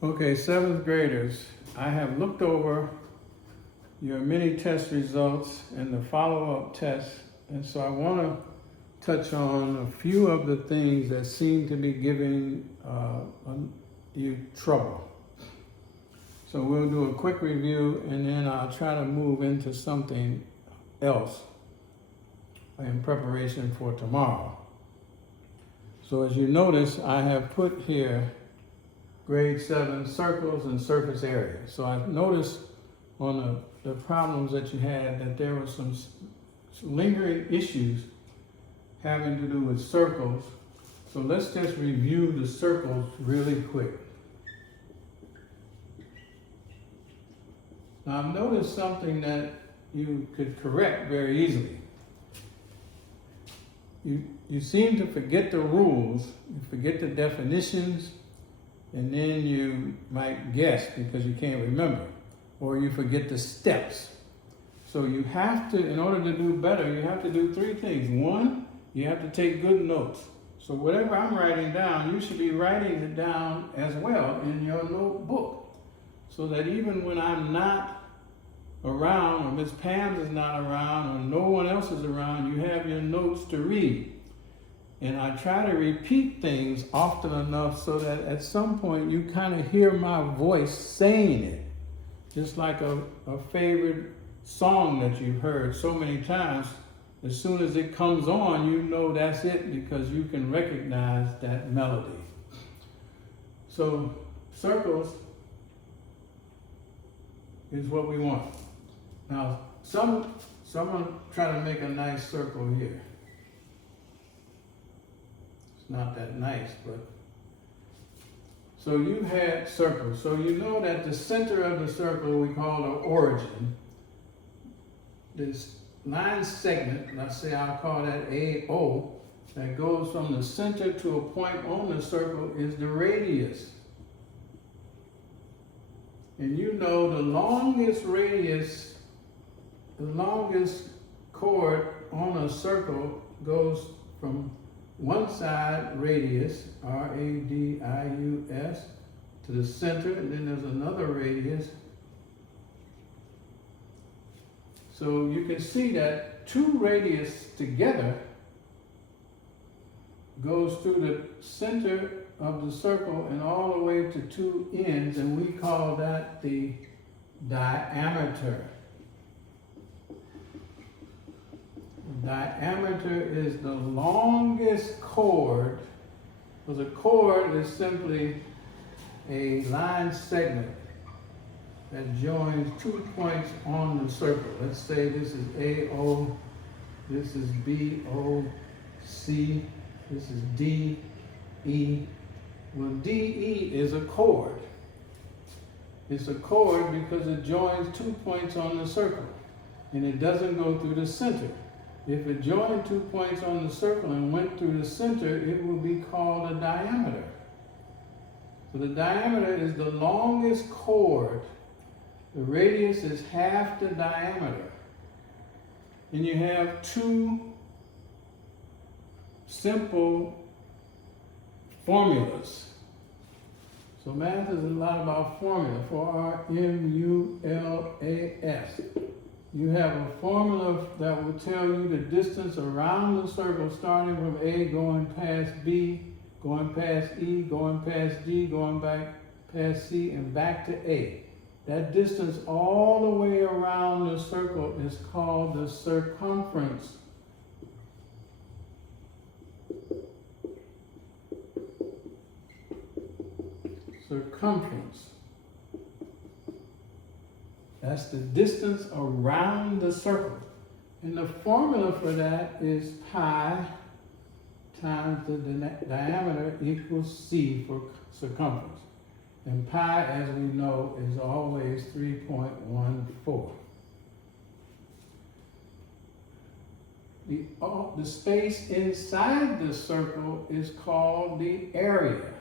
Okay, seventh graders, I have looked over your mini test results and the follow-up tests, and so I want to touch on a few of the things that seem to be giving you trouble. So we'll do a quick review and then I'll try to move into something else in preparation for tomorrow. So as you notice, I have put here grade 7 circles and surface area. So I've noticed on the problems that you had that there were some lingering issues having to do with circles. So let's just review the circles really quick. Now I've noticed something that you could correct very easily. You seem to forget the rules, you forget the definitions, and then you might guess because you can't remember, or you forget the steps. So you have to, in order to do better, you have to do three things. One, you have to take good notes. So whatever I'm writing down, you should be writing it down as well in your notebook, so that even when I'm not around, or Miss Pam is not around, or no one else is around, you have your notes to read. And I try to repeat things often enough so that at some point you kind of hear my voice saying it. Just like a favorite song that you've heard so many times, as soon as it comes on, you know that's it because you can recognize that melody. So circles is what we want. Now, someone try to make a nice circle here. Not that nice, but so you had circles. So you know that the center of the circle we call the origin. This line segment, let's say I'll call that AO, that goes from the center to a point on the circle is the radius. And you know the longest radius, the longest chord on a circle goes from one side radius, R-A-D-I-U-S, to the center, and then there's another radius. So you can see that two radius together goes through the center of the circle and all the way to two ends, and we call that the diameter. Diameter is the longest chord, because a chord is simply a line segment that joins 2 points on the circle. Let's say this is AO, this is BO, C, this is DE. Well, DE is a chord. It's a chord because it joins 2 points on the circle, and it doesn't go through the center. If it joined 2 points on the circle and went through the center, it will be called a diameter. So the diameter is the longest chord. The radius is half the diameter. And you have two simple formulas. So math is a lot about formula, formulas. You have a formula that will tell you the distance around the circle, starting from A, going past B, going past E, going past D, going back past C, and back to A. That distance all the way around the circle is called the circumference. Circumference. That's the distance around the circle. And the formula for that is pi times the diameter equals C for circumference. And pi, as we know, is always 3.14. The space inside the circle is called the area.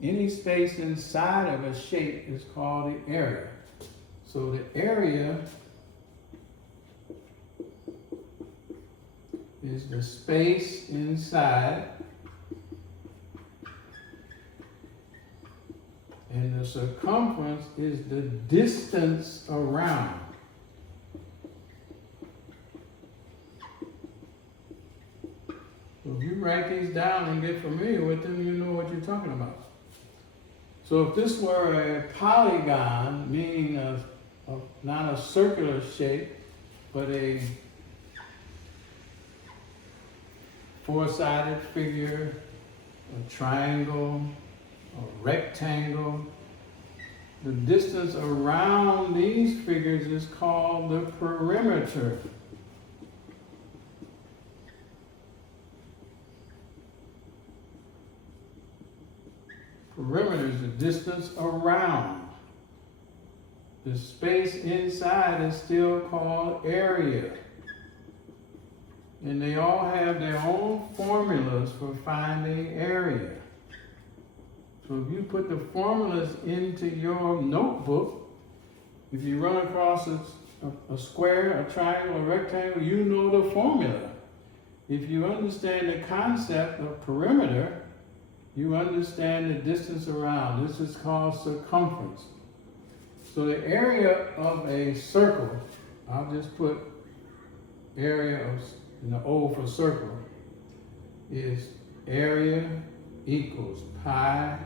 Any space inside of a shape is called the area. So the area is the space inside And the circumference is the distance around. So if you write these down and get familiar with them, you know what you're talking about. So if this were a polygon, meaning not a circular shape, but a four-sided figure, a triangle, a rectangle, the distance around these figures is called the perimeter. Perimeter is the distance around. The space inside is still called area. And they all have their own formulas for finding area. So if you put the formulas into your notebook, if you run across a square, a triangle, a rectangle, you know the formula. If you understand the concept of perimeter, you understand the distance around. This is called circumference. So the area of a circle, I'll just put area of, in the O for circle, is area equals pi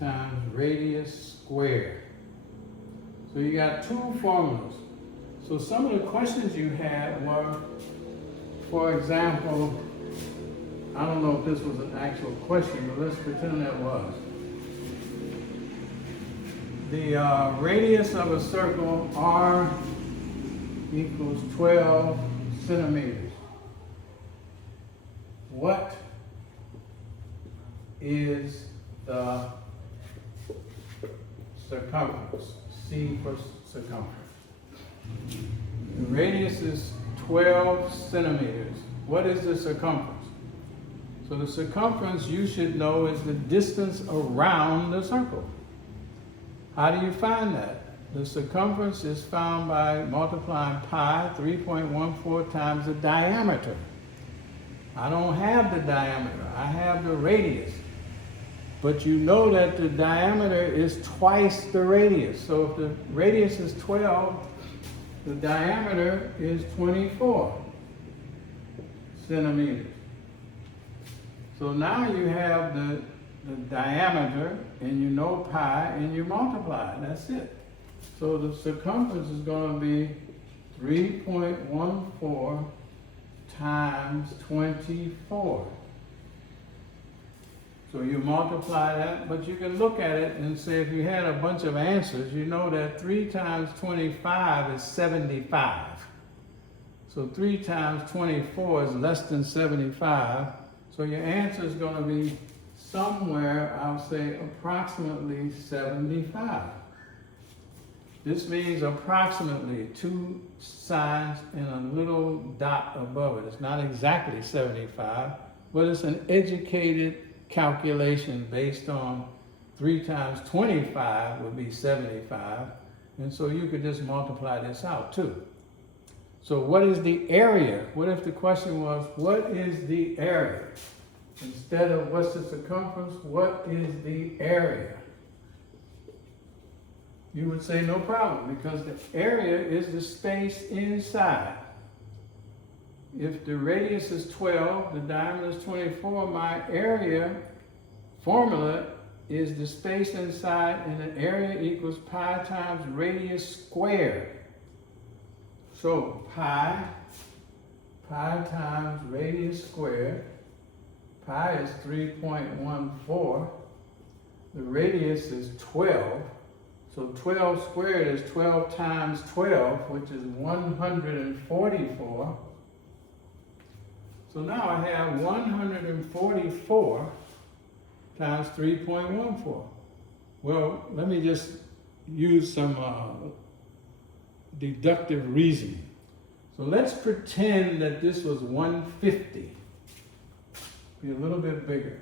times radius squared. So you got two formulas. So some of the questions you had were, for example, I don't know if this was an actual question, but let's pretend that was. The radius of a circle, r equals 12 centimeters. What is the circumference? C for circumference. The radius is 12 centimeters. What is the circumference? So the circumference, you should know, is the distance around the circle. How do you find that? The circumference is found by multiplying pi 3.14 times the diameter. I don't have the diameter, I have the radius. But you know that the diameter is twice the radius. So if the radius is 12, the diameter is 24 centimeters. So now you have the diameter, and you know pi, and you multiply. That's it. So the circumference is going to be 3.14 times 24. So you multiply that, but you can look at it and say, if you had a bunch of answers, you know that 3 times 25 is 75. So 3 times 24 is less than 75. So your answer is going to be somewhere, I'll say approximately 75. This means approximately, 2 signs and a little dot above it. It's not exactly 75, but it's an educated calculation based on 3 times 25 would be 75. And so you could just multiply this out too. So what is the area? What if the question was, what is the area? Instead of what's the circumference, what is the area? You would say no problem, because the area is the space inside. If the radius is 12, the diameter is 24, my area formula is the space inside, and the area equals pi times radius squared. So pi times radius squared, pi is 3.14, the radius is 12, so 12 squared is 12 times 12, which is 144. So now I have 144 times 3.14. Well, let me just use some deductive reasoning. So let's pretend that this was 150. Be a little bit bigger.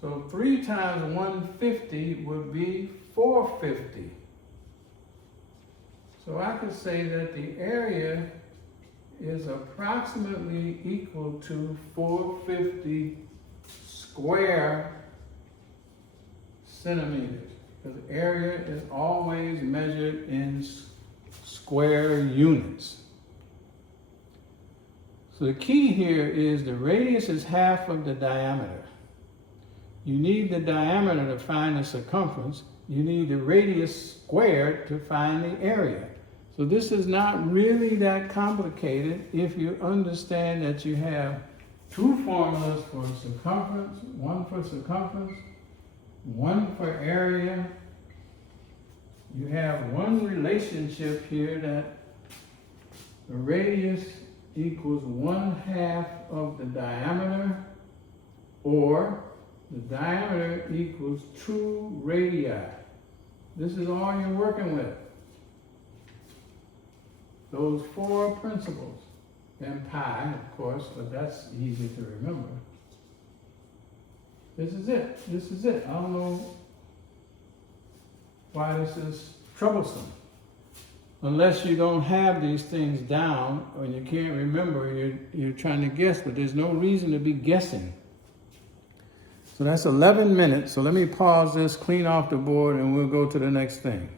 So 3 times 150 would be 450. So I could say that the area is approximately equal to 450 square centimeters, because area is always measured in square units. So the key here is the radius is half of the diameter. You need the diameter to find the circumference. You need the radius squared to find the area. So this is not really that complicated if you understand that you have two formulas for circumference, one for circumference, one for area. You have one relationship here that the radius equals 1/2 of the diameter, or the diameter equals 2 radii. This is all you're working with. Those 4 principles. And pi, of course, but that's easy to remember. This is it. This is it. I don't know why this is troublesome. Unless you don't have these things down or you can't remember, you're trying to guess, but there's no reason to be guessing. So that's 11 minutes. So let me pause this, clean off the board, and we'll go to the next thing.